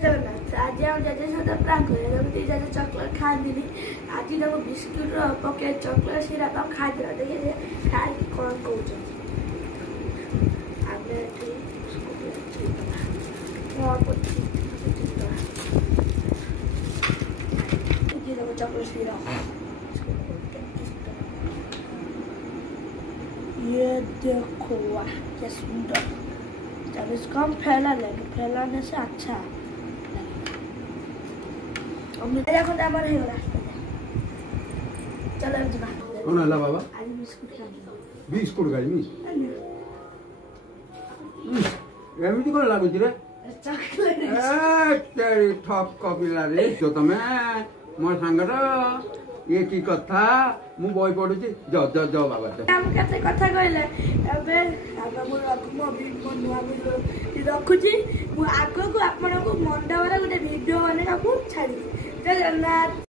आज हम जजे सहित प्रांक जमी जजे चॉकलेट खाती आज बिस्कुट पके चॉकलेट सीरा खाई देखिए खाई कौन कौन चॉकलेट सीरा ये देखो वाह क्या सुंदर। जब इसको हम फैला लेंगे फैलाने से अच्छा এখন আমার হয়ে রাস্তা চলো যা কোন হলা বাবা আজ বিস্কুট খাবো বিস্কুট খাইবি এমনি কোন লাগুছি রে চকলেট তেরি ঠক কপিলা রে তো তুমি মোর সাঙ্গর ये की कथा मु बय पडुची ज ज ज बाबा ज हम कते कथा कहले एबे आबा मो रखमो वीडियो नुआ वीडियो रखुची मु आगो को आपन को मंडा वाला गोटे वीडियो बने आपु छाडी जय जगन्नाथ।